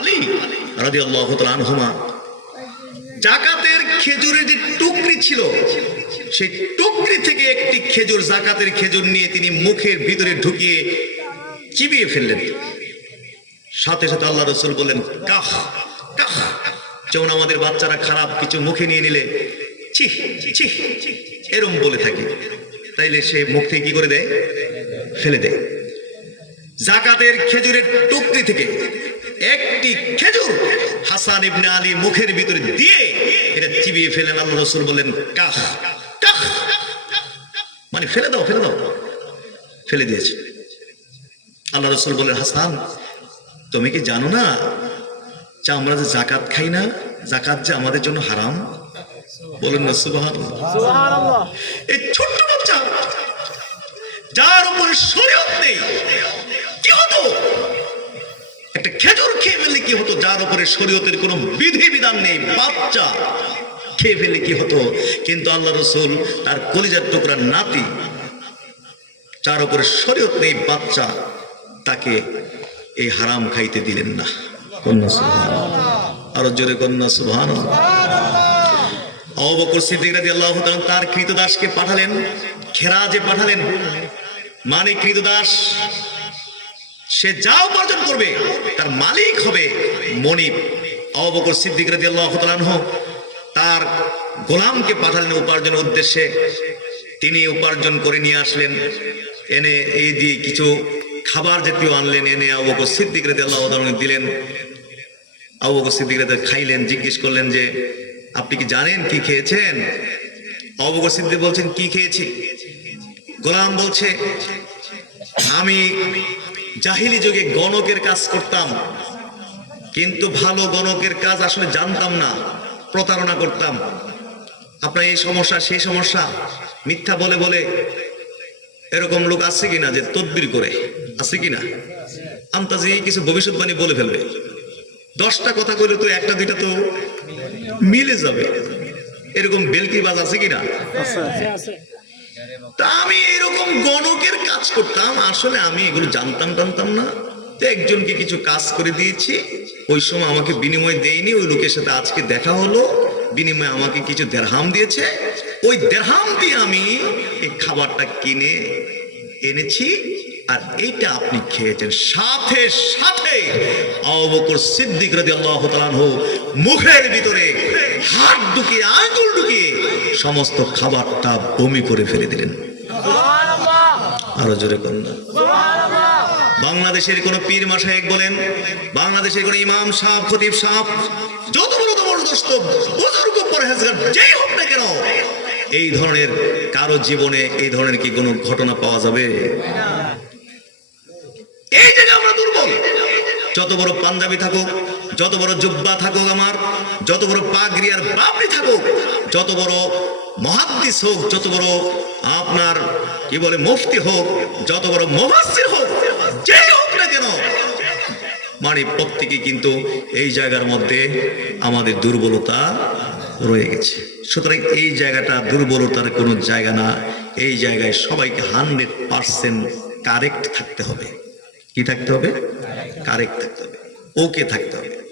আলী রাদিয়াল্লাহু তাআলা আনহুমা, জাকাতের খেজুরের যে টুকরি ছিল, সেই টুকরি থেকে একটি খেজুর, জাকাতের খেজুর নিয়ে তিনি মুখের ভিতরে ঢুকিয়ে চিবিয়ে ফেললেন। সাথে সাথে আল্লাহ রসুল বললেন, কাহ কাহ, যেমন আমাদের বাচ্চারা খারাপ কিছু মুখে নিয়ে নিলে চিহ চিহ এরম বলে থাকে। তাইলে সে মুখ থেকে কি করে দেয়? ফেলে দেয়। জাকাতের খেজুরের টুকরি থেকে একটি খেজুর হাসান ইবনে আলী মুখের ভিতরে দিয়ে এটা চিবিয়ে ফেলেন আল্লাহ রসুল বললেন কাহ কাহ। মানে ফেলে দাও ফেলে দাও। ফেলে দিয়েছে। আল্লাহ রসুল বললেন হাসান তুমি কি জানো না যে আমরা যে জাকাত খাই না জাকাত যে আমাদের জন্য হারাম? বলেন না সুবাহ এই ছোট্ট বাচ্চা যার উপরে শরীয়ত নেই কি হতো? যার উপরে শরীয়তের কোনো বিধি বিধান নেই বাচ্চা। খেয়ে ফেললে কি হতো? কিন্তু আল্লাহ রসুল তার কলিজার টুকরার নাতি যার উপরে শরীয়ত নেই বাচ্চা তাকে এই হারাম খাইতে দিলেন না। কন্যা সুবহান আরও জোরে কন্যা সুবহান অবকর সিদ্দিক রাদিয়াল্লাহু তাআলা তার কৃতদাসকে পাঠালেন। খেরাজে পাঠালেন। মানে কৃতদাস সে যা উপার্জন করবে, তার মালিক হবে মনিব। অবকর সিদ্দিক তাআলা আনহু তার গোলামকে পাঠালেন উপার্জনের উদ্দেশ্যে। তিনি উপার্জন করে নিয়ে আসলেন, এনে এই দিয়ে কিছু খাবার জাতীয় আনলেন, এনে আবু বকর সিদ্দিক রাদিয়াল্লাহু তাআলা দিলেন। আবু বকর সিদ্দিক রাদিয়াল্লাহু খাইলেন, জিজ্ঞেস করলেন যে, আপনি কি জানেন কি খেয়েছেন? আবু বকর সিদ্দিক বলছেন, কি খেয়েছি? গোলাম বলছে, আমি জাহিলি যুগে গণকের কাজ করতাম, কিন্তু ভালো গণকের কাজ আসলে জানতাম না, প্রতারণা করতাম। আপনার এই সমস্যা, সেই সমস্যা, মিথ্যা বলে বলে এরকম লোক আছে কিনা যে তদবির করে? আছে কিনা? আন্তাজি কিছু ভবিষ্যৎবাণী বলে ফেলবে। দশটা কথা কইলে তো একটা, দুইটা তো মিলে যাবে। এরকম বেলকি বাজ আছে কিনা? তা আমি এরকম গণকের কাজ করতাম। আসলে আমি এগুলো জানতাম জানতাম না। তো একজনকে কিছু কাজ করে দিয়েছি। ওই সময় আমাকে বিনিময় দেয়নি। ওই লোকের সাথে আজকে দেখা হলো। বিনিময়ে আমাকে কিছু দেড়হাম দিয়েছে। ওই দেড়হাম দিয়ে আমি এই খাবারটা কিনে এনেছি। আর এইটা আপনি খেয়েছেন। সাথে সাথে আবু বকর সিদ্দিক রাদিয়াল্লাহু তাআলা মুখের ভিতরে হাত ঢুকিয়ে, আঙুল ঢুকিয়ে সমস্ত খাবারটা বমি করে ফেলে দিলেন। আরও জোরে কন্যা বাংলাদেশের কোন পীর মাসায়েক বলেন, বাংলাদেশের কোন ইমাম সাহেব, খতিব সাহেব, যত বড় জবরদস্ত বুজুর্গ, পরহেজগার, যেই হোক না কেন, এই ধরনের কারও জীবনে এই ধরনের কি কোনো ঘটনা পাওয়া যাবে? এই জায়গায় আমরা দুর্বল। যত বড় পাঞ্জাবি থাকুক যত বড় জুব্বা থাকুক আমার, যত বড় পাগড়ি আর বাপড়ি থাকুক, যত বড় মহাদ্দিস হোক, যত বড় আপনার কি বলে মুফতি হোক, যত বড় মুফাসসির হোক যেই হোক না কেন মানে প্রত্যেকে কিন্তু এই জায়গার মধ্যে আমাদের দুর্বলতা রয়ে গেছে। সুতরাং এই জায়গাটা দুর্বলতার কোনো জায়গা না, এই জায়গায় সবাইকে হান্ড্রেড পার্সেন্ট কারেক্ট থাকতে হবে। কি থাকতে হবে? কারেক্ট থাকতে হবে। ওকে থাকতে হবে।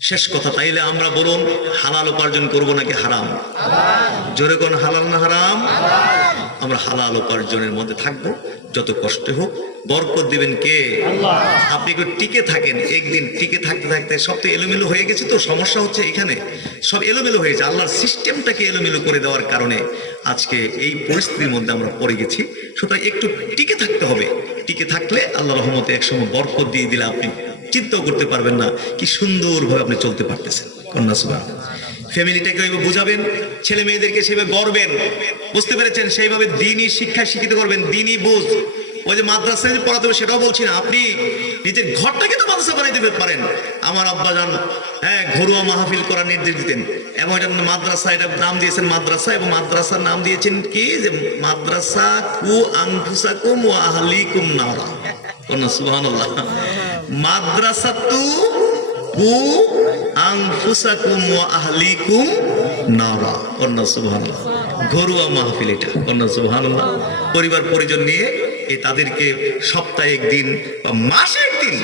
শেষ কথা তাইলে আমরা বলুন হালাল উপার্জন করব নাকি হারাম? জোরে কোন হালাল না হারাম? আমরা হালাল উপার্জনের মধ্যে থাকব যত কষ্ট হোক। বরকত দিবেন কে? আপনি একটু টিকে থাকেন একদিন টিকে থাকতে থাকতে সব তো এলোমেলো হয়ে গেছে তো সমস্যা হচ্ছে এখানে। সব এলোমেলো হয়েছে আল্লাহর সিস্টেমটাকে এলোমেলো করে দেওয়ার কারণে আজকে এই পরিস্থিতির মধ্যে আমরা পড়ে গেছি। সুতরাং একটু টিকে থাকতে হবে। টিকে থাকলে আল্লাহ রহমতে একসময় বরকত দিয়ে দিলে আপনি চিন্তাও করতে পারবেন না। কি সুন্দরভাবে আপনি চলতে পারতেছেন। কন্যা সুবাহ। ফ্যামিলিটাকে ওইভাবে বুঝাবেন? ছেলে মেয়েদেরকে সেভাবে গড়বেন। বুঝতে পেরেছেন? সেইভাবে দিনই শিক্ষা শিক্ষিত করবেন, দিনই বুঝ। ওই যে মাদ্রাসায় যে পড়াতে হবে সেটাও বলছি না। আপনি নিজের ঘরটাকে তো মাদ্রাসা বানাই দিতে পারেন। আমার আব্বা যান হ্যাঁ ঘরোয়া মাহফিল করার নির্দেশ দিতেন। এবং এটা মাদ্রাসা, এটা নাম দিয়েছেন মাদ্রাসা এবং মাদ্রাসার নাম দিয়েছেন কি? যে মাদ্রাসা কু আংফুসাকুম ও আহলিকুম নারা। কোন সুবহানাল্লাহ। মাদ্রাসা তু কু আংফুসাকুম ওয়া আহলিকুম নারা। কন্যা সুবহানাল্লাহ। ঘরোয়া মাহফিল এটা। সুবহানাল্লাহ। পরিবার পরিজন নিয়ে এ তাদেরকে সপ্তাহে একদিন বা মাসে একদিন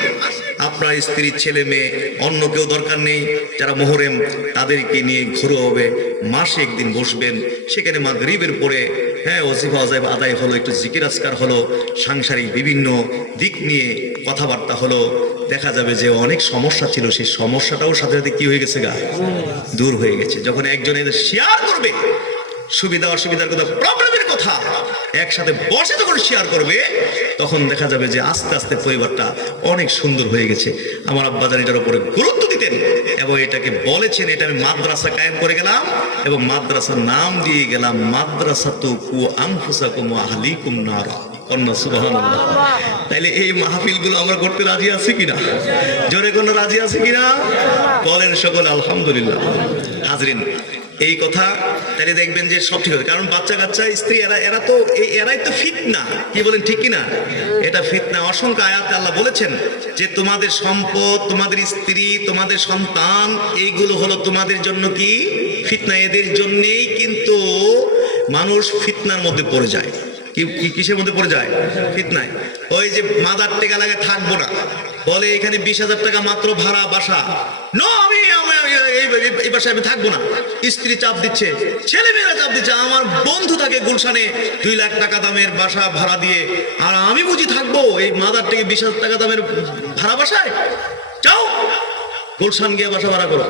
আপনার স্ত্রীর ছেলে, মেয়ে, অন্য কেউ দরকার নেই, যারা মোহরেম, তাদেরকে নিয়ে ঘুরো হবে। মাসে একদিন বসবেন। সেখানে মা গরিবের পরে হ্যাঁ ওজিফা অজাইব আদায় হলো, একটু জিকির আজকার হলো, সাংসারিক বিভিন্ন দিক নিয়ে কথাবার্তা হলো, দেখা যাবে যে অনেক সমস্যা ছিল, সেই সমস্যাটাও সাথে সাথে কি হয়ে গেছে গা? দূর হয়ে গেছে। যখন একজন এদের শেয়ার করবে, সুবিধা অসুবিধার কথা প্রবলেমের কথা একসাথে বসে যখন শেয়ার করবে, তখন দেখা যাবে যে আস্তে আস্তে পরিবারটা অনেক সুন্দর হয়ে গেছে। আমার আব্বাজান এটার উপরে গুরুত্ব দিতেন এবং এটাকে বলেছেন, এটা আমি মাদ্রাসা কায়েম করে গেলাম এবং মাদ্রাসার নাম দিয়ে গেলাম মাদ্রাসা তো কু আনফুসাকুম আহলিকুম নারা। কন্যা, সুবহানাল্লাহ। তাইলে এই মাহফিলগুলো আমরা করতে রাজি আছি কিনা? জোরে কোনো রাজি আছে কিনা? বলেন সকল, আলহামদুলিল্লাহ। হাজরিন, এই কথা তাহলে দেখবেন যে সব ঠিক হবে। কারণ বাচ্চা কাচ্চা, স্ত্রী, এরা এরা তো এরাই তো ফিতনা। কি বলেন, ঠিক কিনা? এটা ফিতনা, অসংখ্য আয়াত আল্লাহ বলেছেন যে তোমাদের সম্পদ, তোমাদের স্ত্রী, তোমাদের সন্তান, এইগুলো হলো তোমাদের জন্য কি? ফিতনা, এদের জন্যেই কিন্তু মানুষ ফিতনার মধ্যে পড়ে যায়। কিসের মধ্যে পড়ে যায়? ফিতনায়। ওই যে মাদার টেকা লাগে থাকব না। বলে এখানে বিশ হাজার টাকা মাত্র ভাড়া বাসা। আমি এই বাসায় আমি থাকব না। স্ত্রী চাপ দিচ্ছে ছেলে মেয়েরা চাপ দিচ্ছে। আমার বন্ধু থাকে গুলশানে, দুই লাখ টাকা দামের বাসা ভাড়া দিয়ে। আর আমি বুঝি থাকব এই মাদার থেকে বিশ হাজার টাকা দামের ভাড়া বাসায়? যাও, গুলশান গিয়ে বাসা ভাড়া করো।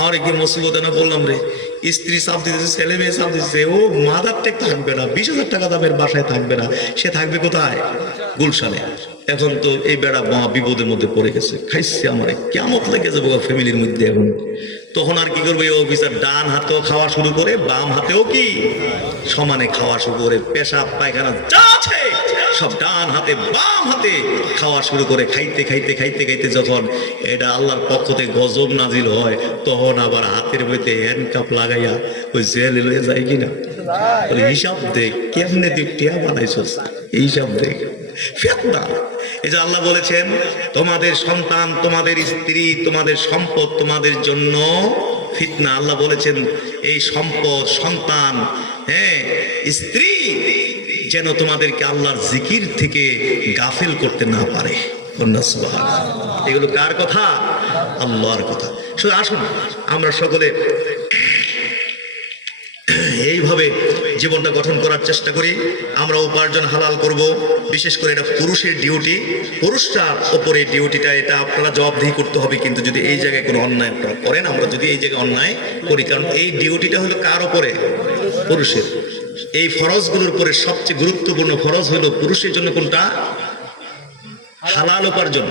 আমার কি মুসিবত না বললাম রে স্ত্রী চাপ দিতেছে, ছেলে মেয়ে চাপ দিতেছে, ও মাদার টেক থাকবে না, বিশ হাজার টাকা দামের বাসায় থাকবে না, সে থাকবে কোথায়? গুলশানে। এখন তো এই বেড়া মহা বিপদের মধ্যে পড়ে গেছে। খাইছে আমার কেমন লেগে যাব ফ্যামিলির মধ্যে এখন। তখন আর কি করবে এই অফিসার? ডান হাতেও খাওয়া শুরু করে, বাম হাতেও কি? সমানে খাওয়া শুরু করে, পেশাব, পায়খানা, যা আছে! সব ডান হাতে, বাম হাতে খাওয়া শুরু করে খাইতে খাইতে খাইতে খাইতে যখন এটা আল্লাহর পক্ষ থেকে গজব নাজিল হয়, তখন আবার হাতের মধ্যে হ্যান্ডকাপ লাগাইয়া ওই জেলে লয়ে যায় কিনা? হিসাব দেখ, কেমনে তুই টিয়া বানাইছস? হিসাব দেখ আল্লাহ বলেছেন, তোমাদের সন্তান, তোমাদের স্ত্রী, তোমাদের সম্পদ, তোমাদের জন্য ফিতনা। আল্লাহ বলেছেন, এই সম্পদ, সন্তান হ্যাঁ স্ত্রী যেন তোমাদেরকে আল্লাহর জিকির থেকে গাফেল করতে না পারে। এগুলো কার কথা? আল্লাহর কথা। শুধু আসুন, আমরা সকলে এইভাবে জীবনটা গঠন করার চেষ্টা করি। আমরা উপার্জন হালাল করব। বিশেষ করে এটা পুরুষের ডিউটি পুরুষটার ওপরে ডিউটিটা এটা আপনারা জবাবদিহি করতে হবে। কিন্তু যদি এই জায়গায় কোনো অন্যায় আপনারা করেন, আমরা যদি এই জায়গায় অন্যায় করি, কারণ এই ডিউটিটা হলো কার ওপরে? পুরুষের। এই ফরজগুলোর পরে সবচেয়ে গুরুত্বপূর্ণ ফরজ হলো পুরুষের জন্য কোনটা? হালাল উপার্জন।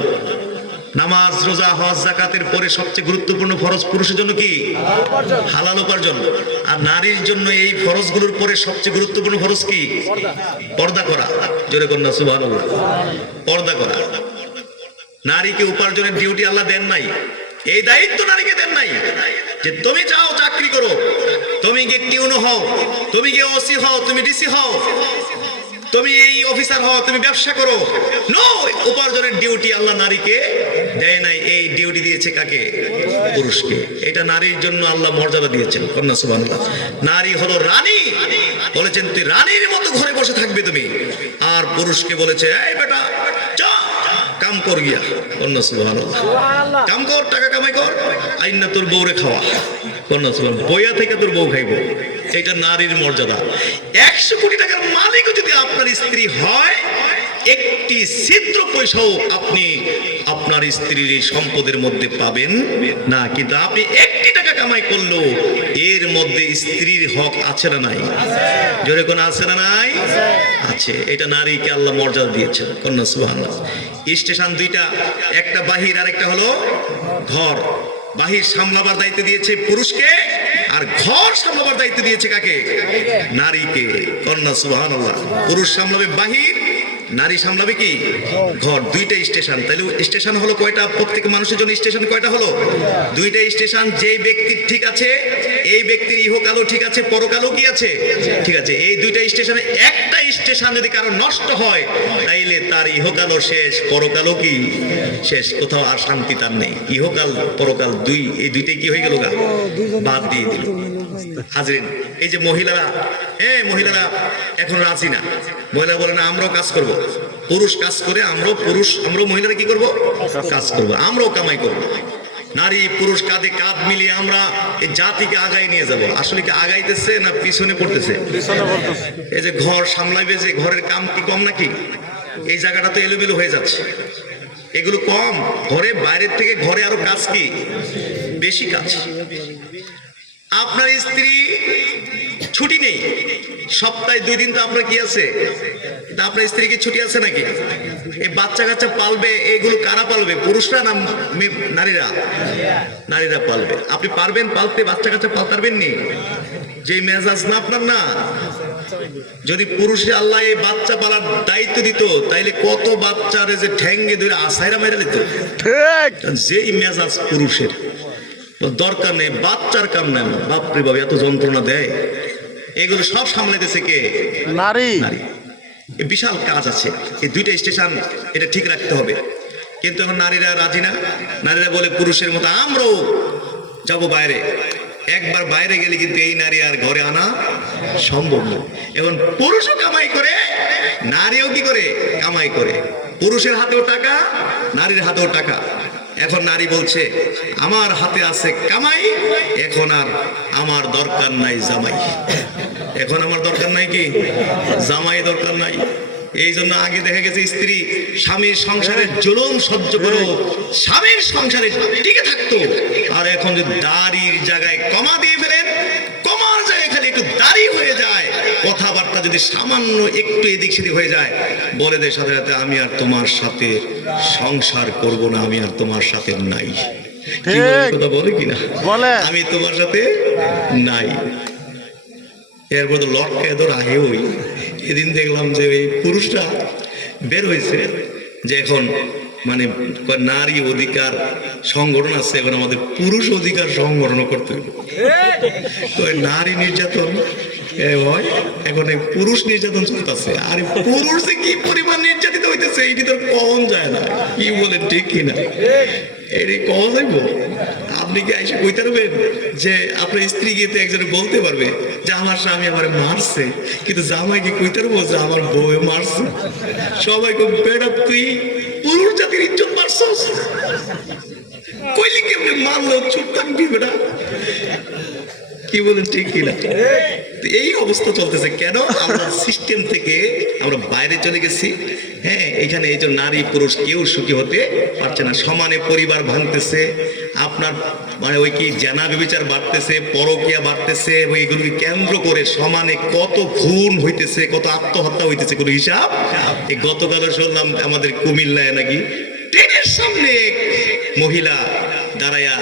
নামাজ রোজা হজ জাকাতের পরে সবচেয়ে গুরুত্বপূর্ণ ফরজ পুরুষের জন্য কি? হালাল উপার্জন। আর নারীর জন্য এই ফরজগুলোর পরে সবচেয়ে গুরুত্বপূর্ণ ফরজ কি? পর্দা। করা। জোরে কন্যা সুবাহ পর্দা করা। নারীকে উপার্জনের ডিউটি আল্লাহ দেন নাই। এই দায়িত্ব নারীকে দেন নাই যে তুমি চাও চাকরি করো, তুমি গিয়ে টিউনো হও, তুমি গিয়ে ওসি হও, তুমি ডিসি হও, তুমি এই অফিসার হও, তুমি ব্যবসা করো। নো উপার্জনের ডিউটি আল্লাহ নারীকে দেয় নাই, এই ডিউটি দিয়েছে কাকে? পুরুষকে। এটা নারীর জন্য আল্লাহ মর্যাদা দিয়েছেন, কন্যা সুবান নারী হলো রানী। বলেছেন, তুই রানীর মতো ঘরে বসে থাকবে তুমি। আর পুরুষকে বলেছে, এই বেটা কাম কর গিয়া। কন্যা সুবান কাম কর টাকা কামাই কর আইন না তোর বউরে খাওয়া। কন্যা সুহান বইয়া থেকে তোর বউ খাইব। এটা নারীর মর্যাদা। একশো কোটি টাকার মালিকও যদি আপনার স্ত্রী হয় একটি ছিদ্র পয়সাও আপনি আপনার স্ত্রীর সম্পদের মধ্যে পাবেন না। কিন্তু আপনি কামাই করল, এর মধ্যে স্ত্রীর হক আছে না নাই? জোরে কোন আছে না নাই? আছে। এটা নারীকে আল্লাহ মর্যাদা দিয়েছেন। কন্যা সুবাহ স্টেশন দুইটা, একটা বাহির আর একটা হলো ঘর। বাহির সামলাবার দায়িত্ব দিয়েছে পুরুষকে, আর ঘর সামলাবার দায়িত্ব দিয়েছে কাকে? নারীকে। কন্যা সুবাহান পুরুষ সামলাবে বাহির নারী সামলাবে কি? ঘর দুইটা স্টেশন। তাহলে স্টেশন হলো কয়টা? প্রত্যেক মানুষের জন্য স্টেশন কয়টা হলো? দুইটা স্টেশন যে ব্যক্তির ঠিক আছে, এই ব্যক্তির ইহকালও ঠিক আছে, পরকালও কি আছে? ঠিক আছে, এই দুইটা স্টেশনে একটা স্টেশন যদি কারও নষ্ট হয়, তাইলে তার ইহকালও শেষ, পরকালও কি শেষ? কোথাও আর শান্তি তার নেই। ইহকাল, পরকাল দুই, এই দুইটাই কি হয়ে গেল গা? বাদ দিয়ে দিল। হাজরিন এই যে মহিলারা হ্যাঁ মহিলারা এখন রাজি না। মহিলা বলে না আমরাও কাজ করব। পুরুষ কাজ করে আমরাও পুরুষ আমরাও মহিলারা কি করব? কাজ করব আমরাও কামাই করব। নারী পুরুষ কাঁধে কাঁধ মিলিয়ে আমরা এই জাতিকে আগায় নিয়ে যাব। আসলে কি আগাইতেছে না পিছনে পড়তেছে। এই যে ঘর সামলাইবে যে ঘরের কাম কি কম নাকি? এই জায়গাটা তো এলোমেলো হয়ে যাচ্ছে। এগুলো কম। ঘরে বাইরের থেকে ঘরে আরও কাজ কি? বেশি কাজ। আপনার স্ত্রী ছুটি নেই। সপ্তাহে দুই দিন তো আপনার কি আছে? তা আপনার স্ত্রী কি ছুটি আছে নাকি? এই বাচ্চা কাচ্চা পালবে এগুলো কারা পালবে? পুরুষরা না নারীরা? নারীরা পালবে। আপনি পারবেন পালতে বাচ্চা কাচ্চা পালতারবেন নি? যে মেজাজ না আপনার না। যদি পুরুষে আল্লাহ এই বাচ্চা পালার দায়িত্ব দিত তাইলে কত বাচ্চারে যে ঠ্যাঙ্গে ধরে আসাইরা মেরে দিত। যেই মেজাজ পুরুষের। তো দরকার নেই বাচ্চার কাম নেন বাপরে বাবা এত যন্ত্রণা দেয়। এগুলো সব সামলাইতেছে কে? নারী। নারী। বিশাল কাজ আছে। এই দুইটা স্টেশন এটা ঠিক রাখতে হবে। কিন্তু এখন নারীরা রাজি না? নারীরা বলে পুরুষের মতো আমরাও যাব বাইরে। একবার বাইরে গেলে কিন্তু এই নারী আর ঘরে আনা সম্ভব না এখন পুরুষও কামাই করে নারীও কি করে? কামাই করে। পুরুষের হাতেও টাকা নারীর হাতেও টাকা। এখন নারী বলছে, আমার হাতে আছে কামাই, এখন আর আমার দরকার নাই জামাই। এখন আমার দরকার নাই কি? জামাই দরকার নাই। এই জন্য আগে দেখা গেছে স্ত্রী স্বামীর সংসারের জুলুম সহ্য করো স্বামীর সংসারে টিকে থাকতো। আর এখন যদি দাড়ির জায়গায় কমা দিয়ে ফেলেন, কমার জায়গায় খালি একটু দাড়ি যায় কথাবার্তা যদি সামান্য একটু এদিক সেদিক হয়ে যায় বলে দেয় সাথে সাথে আমি আর তোমার সাথে সংসার করব না আমি আর তোমার সাথে নাই। কথা বলে কিনা বলে। আমি তোমার সাথে নাই এরপর তো লটকে এত রাহে ওই এদিন দেখলাম যে এই পুরুষটা বের হয়েছে যে এখন মানে নারী অধিকার সংগঠন আছে এখন আমাদের পুরুষ অধিকার সংগঠন করতে হবে। কয় নারী নির্যাতন হয়, এখন এই পুরুষ নির্যাতন চলতেছে। আর এই পুরুষ কি পরিমাণ নির্যাতিত হইতেছে? তো কম যায় না, কি ঠিক কিনা? এটি যাইব। আপনি কি এসে কইতে পারবেন যে আপনার স্ত্রী গিয়ে তো একজনে বলতে পারবে যে, আমার স্বামী আমার মারছে কিন্তু জামাইকে কইতে পারব যে, আমার বউ মারছে সবাই কই বেড়া তুই জাতির ইজ্জত কি ঠিক কিনা? এই অবস্থা চলতেছে। কেন? আমরা সিস্টেম থেকে আমরা বাইরে চলে গেছি। হ্যাঁ এখানে এই নারী পুরুষ কেউ সুখী হতে পারছে না। সমানে পরিবার ভাঙতেছে। আপনার মানে ওই কি জানা বিচার বাড়তেছে, পরকিয়া বাড়তেছে, এবং এগুলোকে কেন্দ্র করে সমানে কত খুন হইতেছে, কত আত্মহত্যা হইতেছে কোনো হিসাব? এই গতকাল শুনলাম আমাদের কুমিল্লায় নাকি ট্রেনের সামনে মহিলা দাঁড়ায়া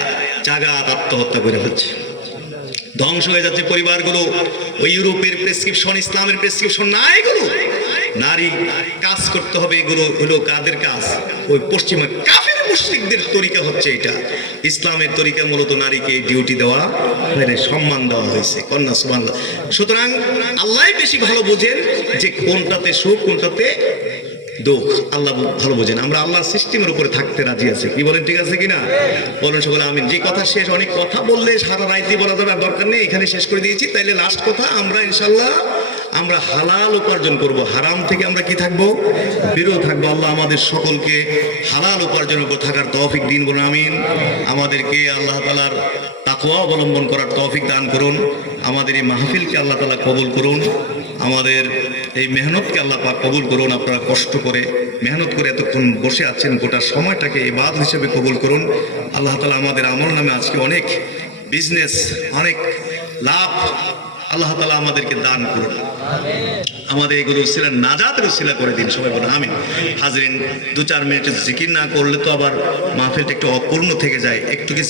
জাগাত আত্মহত্যা করে হচ্ছে ধ্বংস হয়ে যাচ্ছে পরিবারগুলো। ওই ইউরোপের প্রেসক্রিপশন ইসলামের প্রেসক্রিপশন না এগুলো নারী কাজ করতে হবে, এগুলো হলো কাদের কাজ? ওই পশ্চিমা কাফের মুশরিকদের তরিকা হচ্ছে এটা। ইসলামের তরিকা মূলত নারীকে ডিউটি দেওয়া মানে সম্মান দেওয়া হয়েছে। কন্যা সুবহানাল্লাহ সুতরাং আল্লাহ বেশি ভালো বোঝেন যে কোনটাতে সুখ, কোনটাতে দুঃখ আল্লাহ ভালো বোঝেন। আমরা আল্লাহর সিস্টেমের উপরে থাকতে রাজি আছি। কি বলেন, ঠিক আছে কিনা? বলেন সকলে আমিন। যে কথা শেষ, অনেক কথা বললে সারা রাইতে বলা যাবে দরকার নেই, এখানে শেষ করে দিয়েছি। তাইলে লাস্ট কথা, আমরা ইনশাল্লাহ আমরা হালাল উপার্জন করব। হারাম থেকে আমরা কি থাকব? বিরত থাকব। আল্লাহ আমাদের সকলকে হালাল উপার্জনের উপর থাকার তৌফিক দিন বলুন, আমিন। আমাদেরকে আল্লাহ তালার তাকওয়া অবলম্বন করার তৌফিক দান করুন। আমাদের এই মাহফিলকে আল্লাহ তালা কবুল করুন। আমাদের এই মেহনতকে আল্লাহ পাক কবুল করুন, আপনারা কষ্ট করে মেহনত করে এতক্ষণ বসে আছেন, গোটা সময়টাকে ইবাদ হিসেবে কবুল করুন। আল্লাহ তালা আমাদের আমল নামে আজকে অনেক বিজনেস অনেক লাভ আল্লাহ তালা আমাদেরকে দান করুন। আমাদের এগুলো উসিলা নাজাতের উসিলা করে দিন, সবাই বলে আমি হাজরিন, দু চার মিনিট জিকির না করলে তো আবার মাহফিলটা একটু অপূর্ণ থেকে যায়, একটু কি